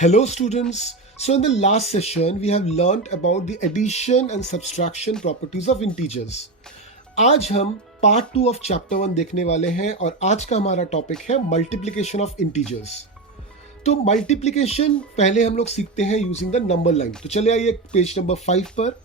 Hello students. So in the last session we have learnt about the addition and subtraction properties of integers. आज हम part 2 of chapter 1 देखने वाले हैं और आज का हमारा टॉपिक है मल्टीप्लिकेशन ऑफ इंटीजर्स। तो मल्टीप्लिकेशन पहले हम लोग सीखते हैं यूजिंग द नंबर लाइन। तो चले आइए पेज नंबर 5 पर।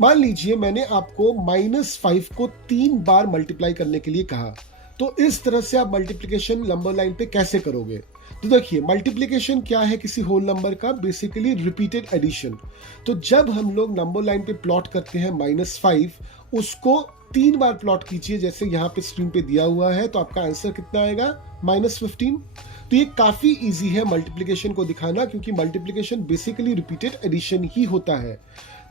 मान लीजिए मैंने आपको -5 को 3 बार मल्टीप्लाई करने के लिए कहा, तो इस तरह से आप मल्टीप्लिकेशन नंबर लाइन पे कैसे करोगे? तो देखिए, मल्टीप्लिकेशन क्या है किसी होल नंबर का? Basically repeated addition. तो जब हम लोग नंबर लाइन पे प्लॉट करते हैं -5, उसको 3 बार प्लॉट कीजिए जैसे यहाँ पे स्क्रीन पे दिया हुआ है, तो आपका आंसर कितना आएगा? -15। तो ये काफी इजी है मल्टीप्लिकेशन को दिखाना, क्योंकि मल्टीप्लिकेशन बेसिकली रिपीटेड एडिशन ही होता है।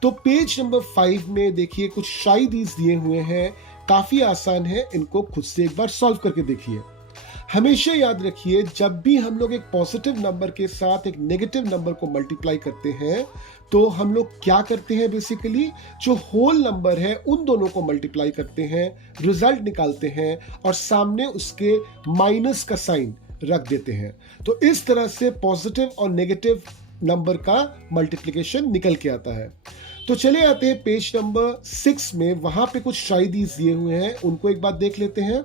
तो पेज नंबर 5 में देखिए कुछ शायदीज दिए हुए हैं, काफी आसान है, इनको खुद से एक बार सॉल्व करके देखिए। हमेशा याद रखिए, जब भी हम लोग एक पॉजिटिव नंबर के साथ एक नेगेटिव नंबर को मल्टीप्लाई करते हैं, तो हम लोग क्या करते हैं? बेसिकली जो होल नंबर है उन दोनों को मल्टीप्लाई करते हैं, रिजल्ट निकालते हैं और सामने उसके माइनस का साइन रख देते हैं। तो इस तरह से पॉजिटिव और नेगेटिव नंबर का मल्टीप्लिकेशन निकल के आता है। तो चले आते हैं पेज नंबर 6 में, वहां पे कुछ शायदीज दिए हुए हैं, उनको एक बार देख लेते हैं।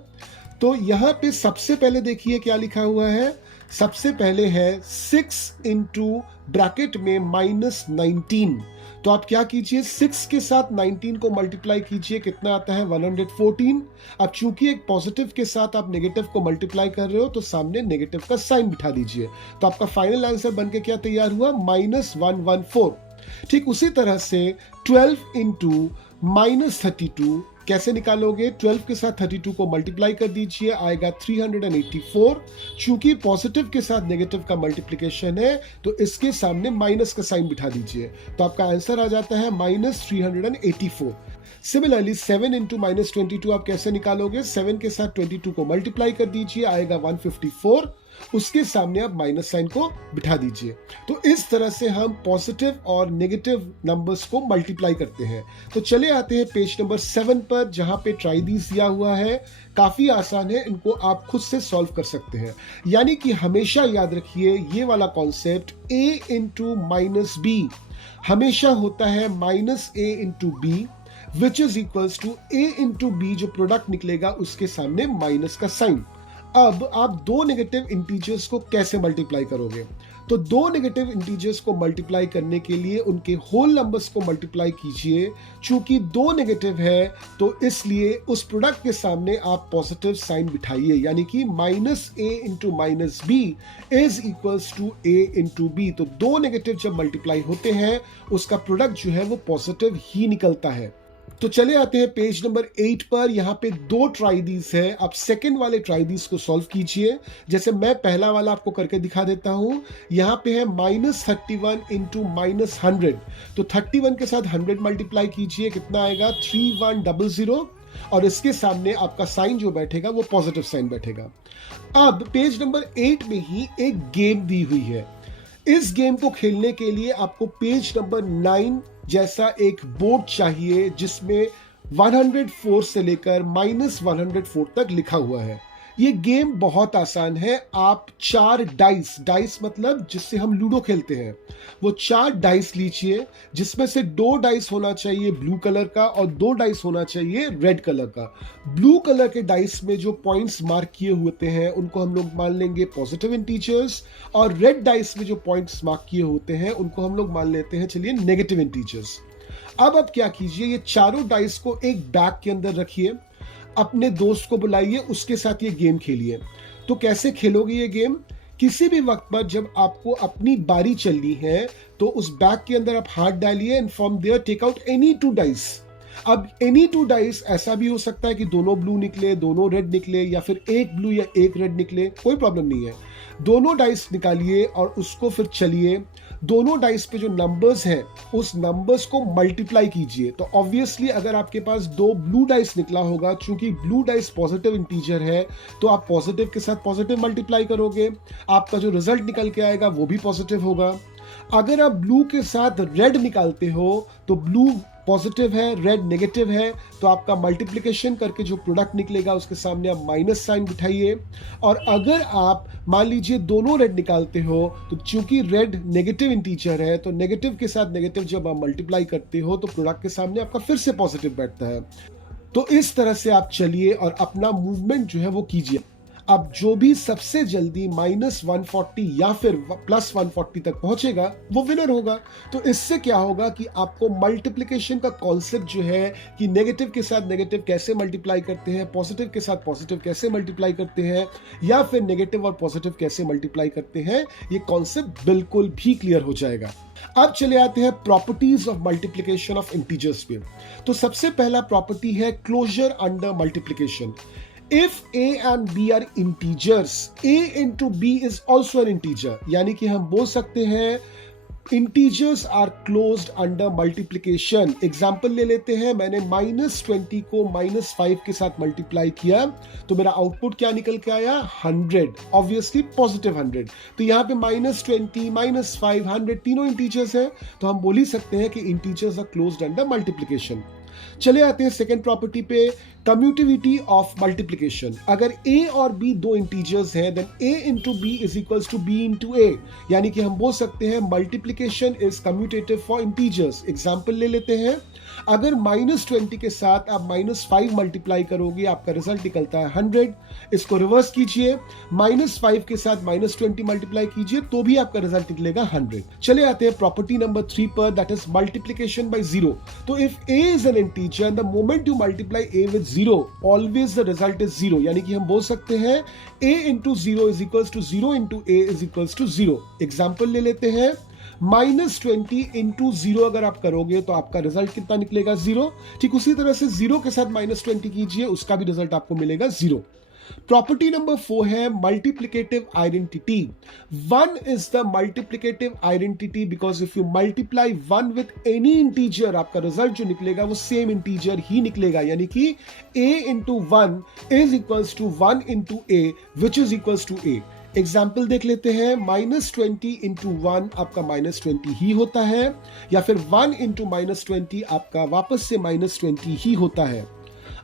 तो यहां पे सबसे पहले देखिए क्या लिखा हुआ है। सबसे पहले है 6 इंटू ब्रैकेट में -19। तो आप क्या कीजिए, 6 के साथ 19 को मल्टीप्लाई कीजिए, कितना आता है? 114। अब चूंकि एक पॉजिटिव के साथ आप नेगेटिव को मल्टीप्लाई कर रहे हो, तो सामने नेगेटिव का साइन बिठा दीजिए। तो आपका फाइनल आंसर बनके क्या तैयार हुआ? -114। ठीक उसी तरह से 12 इंटू -32 कैसे निकालोगे? 12 के साथ 32 को मल्टीप्लाई कर दीजिए, आएगा 384। चूंकि पॉजिटिव के साथ नेगेटिव का मल्टीप्लिकेशन है, तो इसके सामने माइनस का साइन बिठा दीजिए, तो आपका आंसर आ जाता है -384। सिमिलरली 7 इंटू -22 आप कैसे निकालोगे? 7 के साथ 22 को मल्टीप्लाई कर दीजिए, आएगा 154। उसके सामने आप माइनस साइन को बिठा दीजिए। तो इस तरह से हम पॉजिटिव और नेगेटिव नंबर्स को मल्टीप्लाई करते हैं। तो चले आते हैं पेज नंबर 7 पर, जहां पे ट्राई दीज दिया हुआ है। काफी आसान है, इनको आप खुद से सॉल्व कर सकते हैं। यानी कि हमेशा याद रखिए ये वाला कॉन्सेप्ट, a इंटू -b हमेशा होता है -a into b, which is equals to a into b। जो प्रोडक्ट निकलेगा उसके सामने माइनस का साइन। अब आप दो नेगेटिव इंटीजर्स को कैसे मल्टीप्लाई करोगे? तो दो नेगेटिव इंटीजर्स को मल्टीप्लाई करने के लिए उनके होल नंबर्स को मल्टीप्लाई कीजिए। चूंकि दो नेगेटिव है, तो इसलिए उस प्रोडक्ट के सामने आप पॉजिटिव साइन बिठाइए, यानी कि -a into -b is equals to a into b। तो दो नेगेटिव जब मल्टीप्लाई होते हैं, उसका प्रोडक्ट जो है वो पॉजिटिव ही निकलता है। तो चले आते हैं पेज नंबर 8 पर। यहां पे दो ट्राइडीज है। आप सेकंड वाले ट्राइडीज को सॉल्व कीजिए, जैसे मैं पहला वाला आपको करके दिखा देता हूं। यहां पे है -31 इंटू -100। तो 31 के साथ 100 मल्टीप्लाई कीजिए, कितना आएगा? 3100। और इसके सामने आपका साइन जो बैठेगा वो पॉजिटिव साइन बैठेगा। अब पेज नंबर 8 में ही एक गेम दी हुई है। इस गेम को खेलने के लिए आपको पेज नंबर 9 जैसा एक बोर्ड चाहिए, जिसमें 104 से लेकर -104 तक लिखा हुआ है। ये गेम बहुत आसान है। आप 4 डाइस मतलब जिससे हम लूडो खेलते हैं, वो 4 डाइस लीजिए, जिसमें से 2 डाइस होना चाहिए ब्लू कलर का और 2 डाइस होना चाहिए रेड कलर का। ब्लू कलर के डाइस में जो पॉइंट्स मार्क किए होते हैं उनको हम लोग मान लेंगे पॉजिटिव इंटीजर्स, और रेड डाइस में जो पॉइंट्स मार्क किए होते हैं उनको हम लोग मान लेते हैं, चलिए, नेगेटिव इंटीजर्स। अब आप क्या कीजिए, ये चारों डाइस को एक बैग के अंदर रखिए, अपने दोस्त को बुलाइए, उसके साथ ये गेम खेलिए। तो कैसे खेलोगे ये गेम? किसी भी वक्त पर जब आपको अपनी बारी चलनी है, तो उस बैग के अंदर आप हाथ डालिए and from there take out any 2 dice. अब एनी 2 डाइस ऐसा भी हो सकता है कि दोनों ब्लू निकले, दोनों रेड निकले, या फिर एक ब्लू या एक रेड निकले, कोई प्रॉब्लम नहीं है। दोनों डाइस निकालिए और उसको फिर चलिए, दोनों डाइस पे जो नंबर्स हैं उस नंबर्स को मल्टीप्लाई कीजिए। तो ऑब्वियसली अगर आपके पास 2 ब्लू डाइस निकला होगा, चूंकि ब्लू डाइस पॉजिटिव इंटीजर है, तो आप पॉजिटिव के साथ पॉजिटिव मल्टीप्लाई करोगे, आपका जो रिजल्ट निकल के आएगा वो भी पॉजिटिव होगा। अगर आप ब्लू के साथ रेड निकालते हो, तो ब्लू पॉजिटिव है, रेड नेगेटिव है, तो आपका मल्टीप्लिकेशन करके जो प्रोडक्ट निकलेगा उसके सामने आप माइनस साइन बिठाइए। और अगर आप मान लीजिए दोनों रेड निकालते हो, तो चूंकि रेड नेगेटिव इंटीजर है, तो नेगेटिव के साथ नेगेटिव जब आप मल्टीप्लाई करते हो तो प्रोडक्ट के सामने आपका फिर से पॉजिटिव बैठता है। तो इस तरह से आप चलिए और अपना मूवमेंट जो है वो कीजिए। अब जो भी सबसे जल्दी -140 या फिर +140 तक पहुंचेगा वो विनर होगा। तो इससे क्या होगा कि आपको मल्टीप्लिकेशन का कॉन्सेप्ट जो है कि नेगेटिव के साथ नेगेटिव कैसे मल्टीप्लाई करते हैं, पॉजिटिव के साथ पॉजिटिव कैसे मल्टीप्लाई करते हैं, या फिर नेगेटिव और पॉजिटिव कैसे मल्टीप्लाई करते हैं, ये कॉन्सेप्ट बिल्कुल भी क्लियर हो जाएगा। अब चले आते हैं properties of multiplication of integers पे। तो सबसे पहला प्रॉपर्टी है closure under multiplication. If a and b are integers, a into b is also an integer। यानी कि हम बोल सकते हैं integers are closed under multiplication. Example ले लेते हैं, मैंने -20 को -5 के साथ मल्टीप्लाई किया तो मेरा आउटपुट क्या निकल के आया, 100, ऑब्वियसली पॉजिटिव 100। तो यहाँ पे -20, -5, 100 तीनों इंटीजर्स हैं, तो हम बोल ही सकते हैं कि integers are closed under multiplication. चले आते हैं सेकेंड प्रॉपर्टी पे, कम्यूटिविटी ऑफ मल्टीप्लिकेशन। अगर a और b दो इंटीजर्स हैं, then a into b is equals to b into a। यानी कि हम बोल सकते हैं multiplication is commutative for integers. Example ले लेते हैं, अगर -20 के साथ आप -5 मल्टीप्लाई करोगे, आपका रिजल्ट निकलता है 100। इसको रिवर्स कीजिए, -5 के साथ -20 मल्टीप्लाई कीजिए तो भी आपका रिजल्ट निकलेगा 100। चले आते हैं प्रॉपर्टी नंबर 3 पर, दैट इज मल्टीप्लिकेशन बाय 0। तो if a is an integer, the moment you multiply a with 0, always the result is 0। यानी कि हम बोल सकते हैं a into 0 is equals to 0 into a is equals to 0। Example ले लेते हैं, -20 इंटू 0 अगर आप करोगे तो आपका रिजल्ट कितना निकलेगा, 0। ठीक उसी तरह से 0 के साथ -20 कीजिए, उसका भी रिजल्ट आपको मिलेगा 0। प्रॉपर्टी नंबर 4 है multiplicative identity. 1 is the multiplicative identity because if you multiply 1 with any integer, आपका रिजल्ट जो निकलेगा वो सेम इंटीजर ही निकलेगा। यानी कि a into 1 is equals to 1 into a which is equals to a। Example देख लेते हैं, -20 इंटू 1 आपका -20 ही होता है, या फिर 1 इंटू -20 आपका वापस से -20 ही होता है।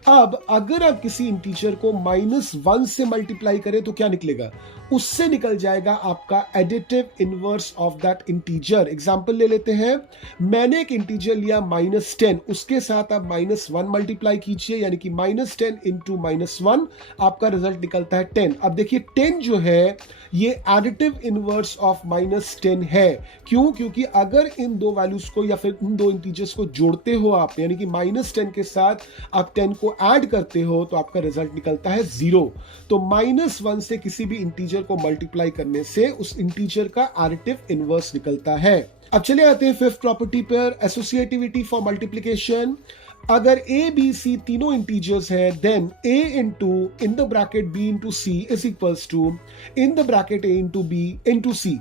अब अगर आप किसी इंटीजर को -1 से मल्टीप्लाई करें तो क्या निकलेगा, उससे निकल जाएगा आपका additive inverse of that integer. Example ले लेते हैं, मैंने एक इंटीजर लिया -10, उसके साथ आप -1 मल्टीप्लाई कीजिए, यानी कि -10 इंटू -1 आपका रिजल्ट निकलता है 10। अब देखिए 10 जो है ये एडिटिव इनवर्स ऑफ -10 है। क्यों? क्योंकि अगर इन दो वैल्यूज को या फिर इन दो इंटीजर्स को जोड़ते हो आप, यानी कि -10 के साथ आप 10 को ऐड करते हो तो आपका रिजल्ट निकलता है 0। तो -1 से किसी भी इंटीजर को मल्टीप्लाई करने से उस इंटीजर का एडिटिव इनवर्स निकलता है। अब चले आते हैं फिफ्थ प्रॉपर्टी पर, एसोसिएटिविटी फॉर मल्टीप्लिकेशन। अगर a b c तीनों इंटीजर्स है, then a into in the bracket b into c is equals to in the bracket a into b into c।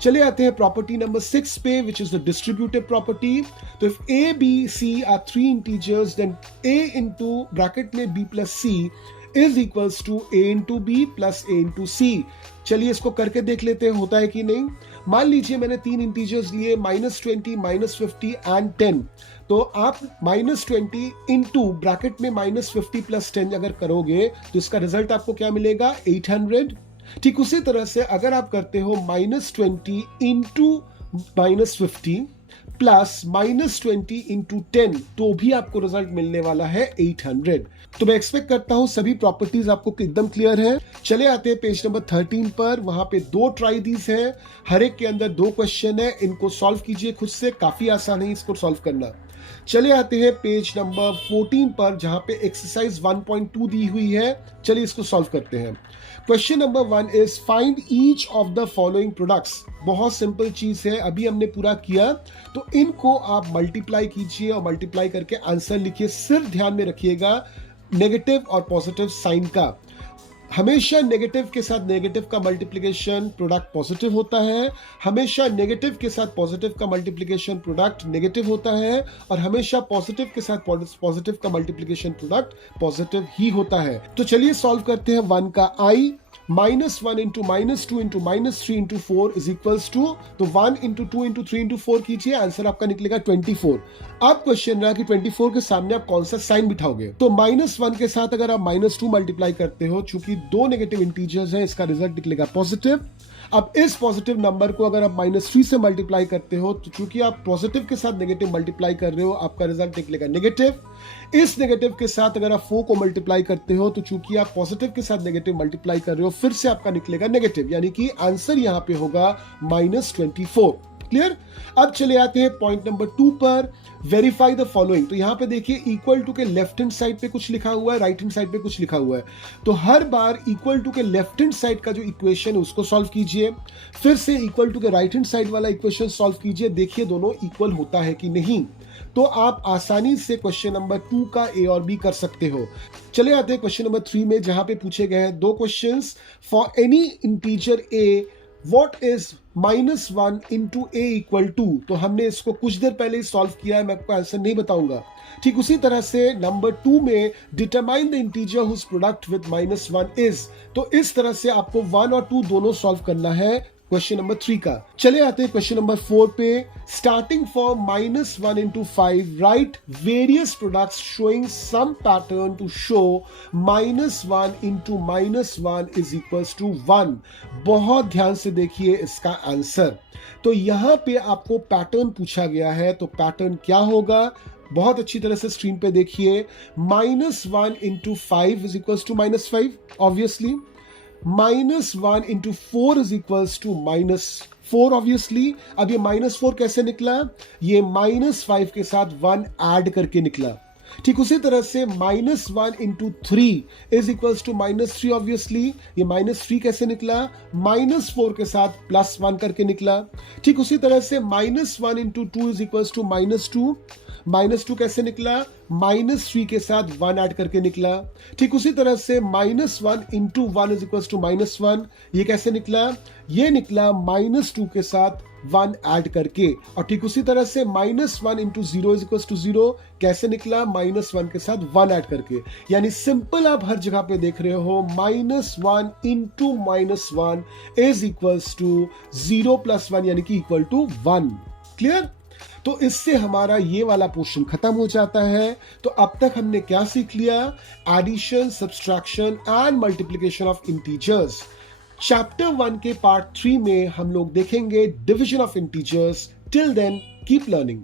चले आते हैं प्रॉपर्टी नंबर 6 पे, which is the distributive property. तो if a b c are 3 integers, then a into bracket में b plus c is equals to a into b plus a into c। चलिए इसको करके देख लेते हैं होता है कि नहीं। मान लीजिए मैंने 3 इंटीजर्स लिए, -20, -50 एंड 10। तो आप -20 इंटू ब्रैकेट में -50 प्लस 10 अगर करोगे तो इसका रिजल्ट आपको क्या मिलेगा, 800। ठीक उसी तरह से अगर आप करते हो -20 इंटू -50 प्लस -20 इंटू 10, तो भी आपको रिजल्ट मिलने वाला है 800। तो मैं एक्सपेक्ट करता हूं सभी प्रॉपर्टीज आपको एकदम क्लियर है। चले आते हैं पेज नंबर 13 पर, वहां पे 2 ट्राई दीज हैं, हर एक के अंदर 2 क्वेश्चन है, इनको सॉल्व कीजिए खुद से, काफी आसान है इसको सॉल्व करना। चले आते हैं पेज नंबर 14 पर, जहां पे एक्सरसाइज 1.2 दी हुई है। चलिए इसको सॉल्व करते हैं। Question number 1 is find each of the following products. बहुत सिंपल चीज है, अभी हमने पूरा किया, तो इनको आप मल्टीप्लाई कीजिए और मल्टीप्लाई करके आंसर लिखिए। सिर्फ ध्यान में रखिएगा नेगेटिव और पॉजिटिव साइन का। हमेशा नेगेटिव के साथ नेगेटिव का मल्टीप्लिकेशन प्रोडक्ट पॉजिटिव होता है, हमेशा नेगेटिव के साथ पॉजिटिव का मल्टीप्लिकेशन प्रोडक्ट नेगेटिव होता है, और हमेशा पॉजिटिव के साथ पॉजिटिव का मल्टीप्लिकेशन प्रोडक्ट पॉजिटिव ही होता है। तो चलिए सॉल्व करते हैं 1 का i। -1 into -2 into -3 into 4 is equals to, तो 1 इंटू 2 इंटू 3 इंटू 4 कीजिए, आंसर आपका निकलेगा 24। अब क्वेश्चन रहा कि 24 के सामने आप कौन सा साइन बिठाओगे। तो -1 के साथ अगर आप -2 मल्टीप्लाई करते हो, चूंकि दो नेगेटिव इंटीजर्स हैं, इसका रिजल्ट निकलेगा पॉजिटिव। अब इस पॉजिटिव नंबर को अगर आप -3 से मल्टीप्लाई करते हो, तो चूंकि आप पॉजिटिव के साथ नेगेटिव मल्टीप्लाई कर रहे हो, आपका रिजल्ट निकलेगा नेगेटिव। इस नेगेटिव के साथ अगर आप 4 को मल्टीप्लाई करते हो, तो चूंकि आप पॉजिटिव के साथ नेगेटिव मल्टीप्लाई कर रहे हो, फिर से आपका निकलेगा नेगेटिव, यानी कि आंसर यहां पे होगा -24। क्लियर। अब चले आते हैं पॉइंट नंबर 2 पर, वेरीफाई द फॉलोइंग। तो यहां पे देखिए इक्वल टू के लेफ्ट हैंड साइड पे कुछ लिखा हुआ है, राइट हैंड साइड पे कुछ लिखा हुआ है। तो हर बार इक्वल टू के लेफ्ट हैंड साइड का जो इक्वेशन है उसको सॉल्व कीजिए, फिर से इक्वल टू के राइट हैंड साइड वाला इक्वेशन सॉल्व कीजिए, देखिए दोनों इक्वल होता है कि नहीं। तो आप आसानी से क्वेश्चन नंबर 2 का ए और बी कर सकते हो। चले आते हैं क्वेश्चन नंबर 3 में, जहां पे पूछे गए हैं दो questions. For any integer a what is -1 into a equal to. तो हमने इसको कुछ देर पहले ही सॉल्व किया है, मैं आपको आंसर नहीं बताऊंगा। ठीक उसी तरह से नंबर 2 में determine the integer whose product with -1 is. तो इस तरह से आपको 1 और 2 दोनों सॉल्व करना है क्वेश्चन नंबर 3 का। चले आते हैं क्वेश्चन नंबर 4 पे। Starting from -1 into 5 write various products showing some pattern to show -1 into -1 is equals to 1। बहुत ध्यान से देखिए इसका आंसर। तो यहां पे आपको पैटर्न पूछा गया है, तो पैटर्न क्या होगा, बहुत अच्छी तरह से स्क्रीन पे देखिए। -1 into 5 is equals to -5 obviously. -1 into 4 is equals to -4 obviously. अब ये -4 कैसे निकला, ये -5 के साथ 1 ऐड करके निकला। ठीक उसी तरह से -1 into 3 is equals to -3 obviously. ये -3 कैसे निकला, -4 के साथ +1 करके निकला। ठीक उसी तरह से -1 इंटू 2 इज इक्वल्स टू -2। -2 कैसे निकला, -3 के साथ 1 ऐड करके निकला। ठीक उसी तरह से -1 इंटू 1 इज इक्वल्स टू -1। ये कैसे निकला, ये निकला -2 के साथ 1 ऐड करके। और ठीक उसी तरह से -1 इंटू 0 इज इक्वल्स टू 0 कैसे निकला, -1 के साथ 1 ऐड करके। यानी सिंपल आप हर जगह पे देख रहे हो, -1 इंटू -1 इज इक्वल्स टू 0 + 1 यानी कि इक्वल टू 1। क्लियर। तो इससे हमारा ये वाला पोर्शन खत्म हो जाता है। तो अब तक हमने क्या सीख लिया, addition, subtraction and multiplication of integers. Chapter 1 के पार्ट 3 में हम लोग देखेंगे division of integers. Till then keep learning.